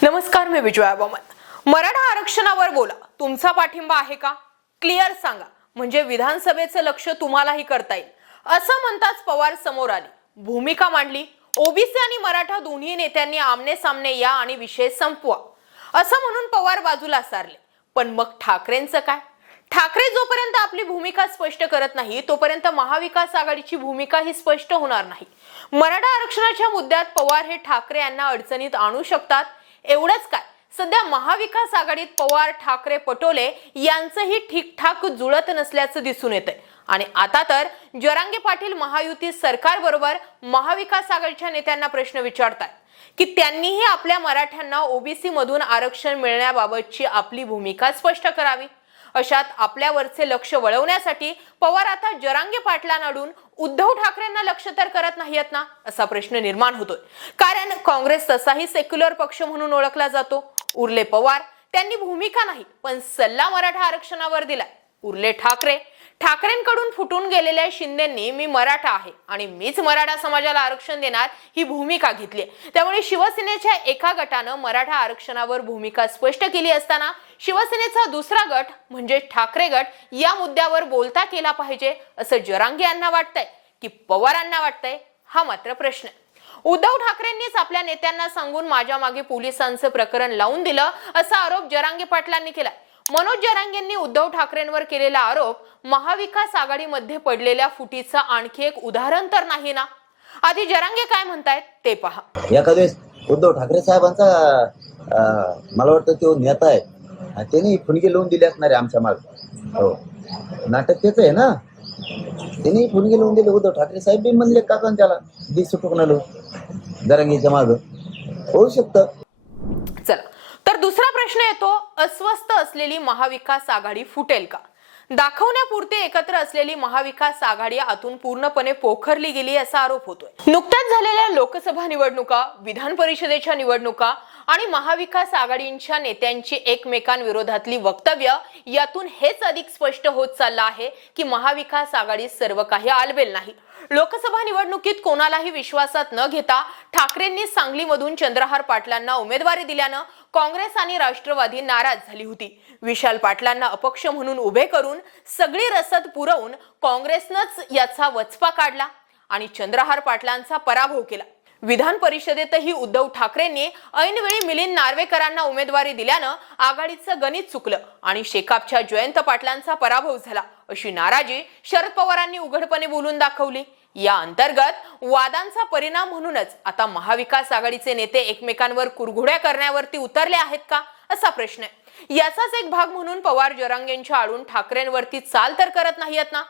नमस्कार मी विजया बमन मराठा आरक्षणावर बोला. तुमचा पाठिंबा आहे का? क्लिअर सांगा. म्हणजे विधानसभेचं लक्ष तुम्हालाही करता येईल. असं म्हणताच पवार समोर आले. भूमिका मांडली. ओबीसी आणि मराठा दोन्ही नेत्यांनी आमने सामने या आणि विषय संपवा. असं म्हणून पवार बाजूला सारले. पण मग ठाकरेंचं काय? ठाकरे जोपर्यंत आपली भूमिका स्पष्ट करत नाही तोपर्यंत महाविकास आघाडीची भूमिका ही स्पष्ट होणार नाही. मराठा आरक्षणाच्या मुद्द्यात पवार हे ठाकरे यांना अडचणीत आणू शकतात एवढंच काय. सध्या महाविकास आघाडीत पवार ठाकरे पटोले यांचंही ठीकठाक जुळत नसल्याचं दिसून येतंय. आणि आता तर जरांगे पाटील महायुती सरकार बरोबर महाविकास आघाडीच्या नेत्यांना प्रश्न विचारतात की त्यांनीही आपल्या मराठ्यांना ओबीसी मधून आरक्षण मिळण्याबाबतची आपली भूमिका स्पष्ट करावी? अशात आपल्यावरचे लक्ष वळवण्यासाठी पवार आता जरांगे पाटलांकडून उद्धव ठाकरेंना लक्ष तर करत नाहीयेत ना असा प्रश्न निर्माण होतोय. कारण काँग्रेस तसाही सेक्युलर पक्ष म्हणून ओळखला जातो. उरले पवार त्यांनी भूमिका नाही पण सल्ला मराठा आरक्षणावर दिलाय. उरले ठाकरे ठाकरेंकडून फुटून गेलेल्या शिंदेंनी मी मराठा आहे आणि मीच मराठा समाजाला आरक्षण देणार ही भूमिका घेतली त्यामुळे शिवसेनेच्या एका गटानं मराठा आरक्षणावर भूमिका स्पष्ट केली असताना शिवसेनेचा दुसरा गट म्हणजे ठाकरे गट या मुद्द्यावर बोलता केला पाहिजे असं जरांगे यांना वाटतंय की पवारांना वाटतंय हा मात्र प्रश्न उद्धव ठाकरेंनीच आपल्या नेत्यांना सांगून माझ्या मागे पोलिसांचं प्रकरण लावून दिलं असा आरोप जरांगे पाटलांनी केला मनोज जरांगेंनी उद्धव ठाकरेंवर केलेला आरोप महाविकास आघाडीमध्ये पडलेल्या फुटीचं आणखी एक उदाहरण तर नाही ना? आधी जरांगे काय म्हणतायत ते पहा. एखाद्या वेळेस उद्धव ठाकरे साहेबांचा मला वाटतं तो नेता आहे. त्यांनी फुणगी लावून दिली असणार आहे आमच्या माग. हो. नाटक त्याच आहे ना? त्यांनी फुणगी लावून दिले. उद्धव ठाकरे साहेब बी म्हणले काका त्याला? दिसू सुटूक जरांगीच्या माग. होऊ शकतं. प्रश्न येतो अस्वस्थ असलेली महाविकास आघाडी फुटेल का? दाखवण्यापुरते एकत्र असलेली महाविकास आघाडी आतून पूर्णपणे पोखरली गेली असा आरोप होतोय. नुकत्याच झालेल्या लोकसभा निवडणुका विधान परिषदेच्या निवडणुका आणि महाविकास आघाडींच्या नेत्यांची एकमेकांविरोधातली वक्तव्य यातून हेच अधिक स्पष्ट होत चाललं आहे की महाविकास आघाडीत सर्व काही आलबेल नाही. लोकसभा निवडणुकीत कोणालाही विश्वासात न घेता ठाकरेंनी सांगलीमधून चंद्रहार पाटलांना उमेदवारी दिल्यानं काँग्रेस आणि राष्ट्रवादी नाराज झाली होती. विशाल पाटलांना अपक्ष म्हणून उभे करून सगळी रसद पुरवून काँग्रेसनंच याचा वचपा काढला आणि चंद्रहार पाटलांचा पराभव केला. विधान परिषदेतही उद्धव ठाकरेंनी ऐनवेळी मिलिंद नार्वेकरांना उमेदवारी दिल्यानं आघाडीचं गणित चुकलं आणि शेकापच्या जयंत पाटलांचा पराभव झाला अशी नाराजी शरद पवारांनी उघडपणे बोलून दाखवली. या अंतर्गत वादांचा परिणाम म्हणूनच आता महाविकास आघाडीचे नेते एकमेकांवर कुरघुड्या करण्यावरती उतरले आहेत का? असा प्रश्न आहे. याचाच एक भाग म्हणून पवार जरांगेंच्या आडून ठाकरेंवरती चाल तर करत नाहीयेत ना?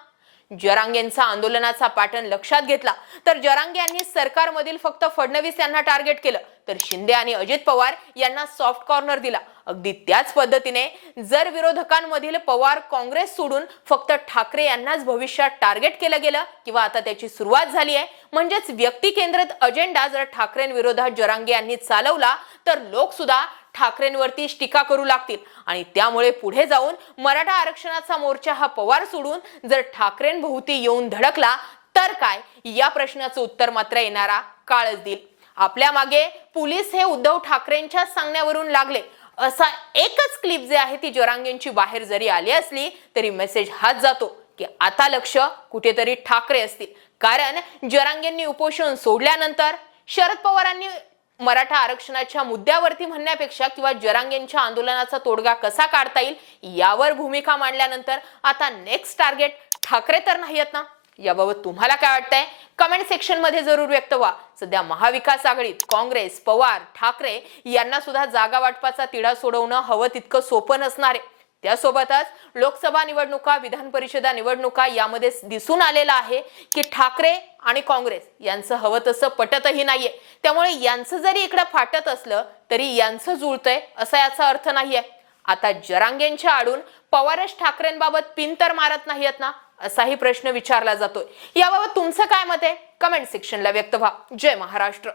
जरांगेंचा आंदोलनाचा पॅटर्न लक्षात घेतला. तर जरांगे यांनी सरकारमधील फक्त फडणवीस यांना टार्गेट केलं. तर शिंदे आणि अजित पवार यांना सॉफ्ट कॉर्नर दिला. अगदी त्याच पद्धतीने जर विरोधकांमधील पवार काँग्रेस सोडून फक्त ठाकरे यांनाच भविष्यात टार्गेट केलं गेलं किंवा आता त्याची सुरुवात झाली आहे म्हणजेच व्यक्तिकेंद्रित अजेंडा जर ठाकरेंविरोधात जरांगे यांनी चालवला तर लोक सुद्धा ठाकरेंवरती टीका करू लागतील. आणि त्यामुळे पुढे जाऊन मराठा आरक्षणाचा मोर्चा हा पवार सोडून जर ठाकरेंभोवती येऊन धडकला तर काय? या प्रश्नाचं उत्तर मात्र येणारा काळच देईल. आपल्या मागे पोलीस हे उद्धव ठाकरेंच्या सांगण्यावरून लागले. असा एकच क्लिप जे आहे ती जोरांगेंची बाहेर जरी आली असली तरी मेसेज हात जातो की आता लक्ष कुठेतरी ठाकरे असतील. कारण जरांगेंनी उपोषण सोडल्यानंतर शरद पवारांनी मराठा आरक्षणाच्या मुद्द्यावरती म्हणण्यापेक्षा किंवा जरांगेंच्या आंदोलनाचा तोडगा कसा काढता येईल यावर भूमिका मांडल्यानंतर आता नेक्स्ट टार्गेट ठाकरे तर नाही आहेत ना? याबाबत तुम्हाला काय वाटतंय? कमेंट सेक्शनमध्ये जरूर व्यक्त व्हा. सध्या महाविकास आघाडीत काँग्रेस पवार ठाकरे यांना सुद्धा जागा वाटपाचा तिढा सोडवणं हवं तितकं सोपं नसणार आहे. त्यासोबतच लोकसभा निवडणुका विधान परिषदा निवडणुका यामध्ये दिसून आलेलं आहे की ठाकरे आणि काँग्रेस यांचं हवं तसं पटतही नाहीये. त्यामुळे यांचं जरी इकडं फाटत असलं तरी यांचं जुळतंय असा याचा अर्थ नाहीये. आता जरांगेंच्या आडून पवारच ठाकरेंबाबत पिन तर मारत नाहीयेत ना असाही प्रश्न विचारला जातोय. याबाबत तुमचं काय मत आहे? कमेंट सेक्शनला व्यक्त व्हा. जय महाराष्ट्र.